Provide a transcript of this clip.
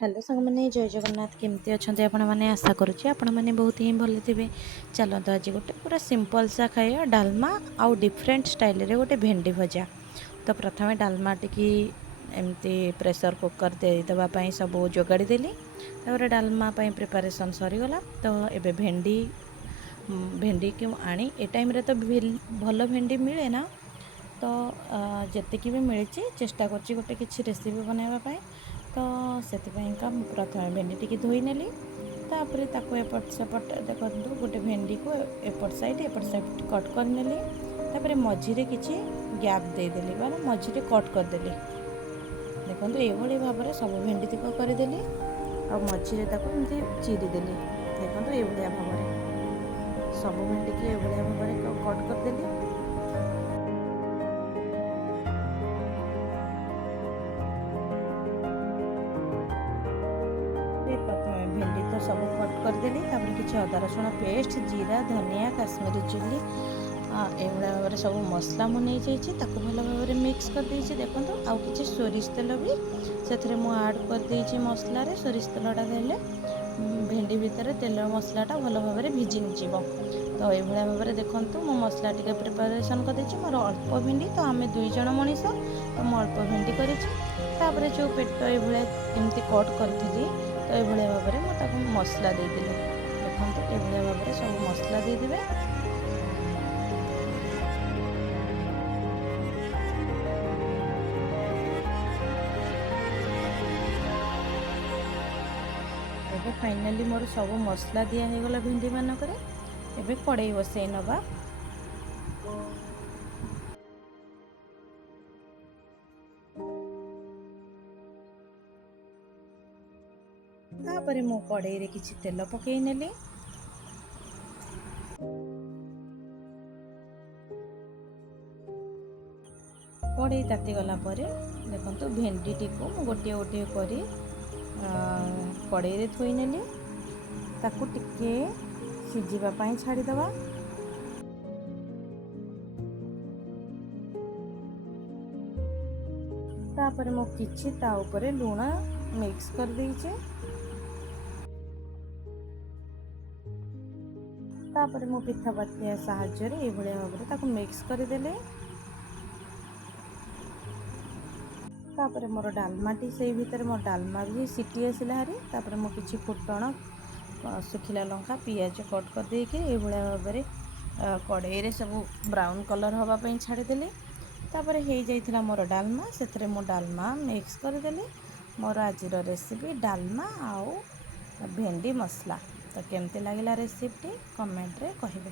Hello सांग मैंने जय जगन्नाथ केमती अच्छा आपण मैंने आशा करुँचे आपण मैंने बहुत ही भल थे। चलते आज गोटे पूरा सिंपल सा खाଇବା डालमा आउ डिफरेंट स्टाइल रे गोटे भेंडी भजा। तो प्रथमे डालमा टी एमती प्रेशर कुकर देवाई सब जोगाड़ी देली। डालमा प्रिपरेशन सरीगला। तो ये भेंडी भेंडी की आनी ए टाइम रे तो भल भेंडी मिले ना। तो जी भी मिली चेष्टा कर गोटे किसी रेसिपी बनवाई। तो से प्रथम भेंडी टी धोई नेली। तापर ताको एपट सेपट देखो गोटे भेंडी को एपट साइड कट कर नेली। तापर मझीरे किसी गैप देदेली माने मझीरे कट करदेली। देखो ये भाव में सब भेंडी तक करदेली और मझीरे एमती चिरीदेली। देखो ये भाव में सब भेंडी की भाव में कट करदेली। प्रथम भेंडी तो सब कट करदेली। किसी अदा रसुण पेस्ट जीरा धनिया काश्मीरी चिल्ली एभलिया भाव में सब मसला मु नहीं जाइए भल भाव में मिक्स कर देइछि। देखो आउ कि सोरिष तेल भी से मुड कर मसला सोरिष तेलटा देले भेंडी भितर तेल मसलाटा भल भाव में भिजी जीव। तो ये भाव में देखो मो मसला टी प्रिपरेसन कर मोर अल्प भेंडी तो आम 2 जन मनीष तो मुझे अल्प भेंडी कर जो पेट ये एमती कट करी। तो ये भाव में मुझे मसला देदेली। देखो ये भाव में सब मसला देदेवे। एबे फाइनली मोर सब मसला दिया है गला भिंडी मानक। एबे कड़ाई बसई नवा। तापरे मो कड़ाई रे किछि तेल पकई नेली। कड़ाई ताती गला परे देखो भेंडी टी को गोटे गोटे करी कड़ाई रे थोई नेली। ताकू टिके सिझिबा पई छाड़ी दवा। तापर मो किछि ता ऊपर लूण मिक्स कर देइछे। तापर मो पिठा पातिया साहाय्य रे ए भलिया भाव में ताकू मिक्स कर देले। तापर मोर डालमा टी से भीतर मोर डालमा भी सीटी आसला हारी। तापर मो किछि फुटण सुखिला लंका पियाज कट कर देके ए भलिया भाव में कड़ाई रे सब ब्राउन कलर हवा पई छाड़ी देले। तापर हे जाइथिला मोर डालमा सेथरे मो डालमा मिक्स कर देले। मोर आजिर रेसिपी डालमा आउ भेंडी मसला। तो केमती लगिला रेसिपी कमेंट रे कहिबे।